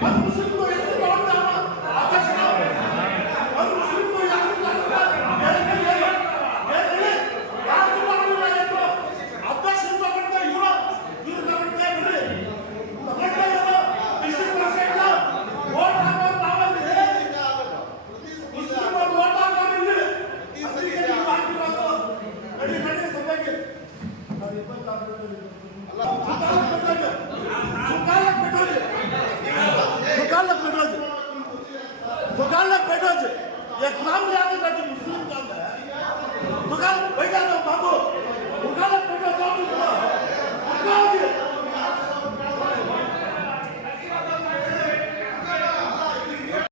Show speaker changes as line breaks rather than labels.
Bakit gusto ko ये गुलाम मिला के मुस्लिम का अंदर है
तो
दुकान बैठा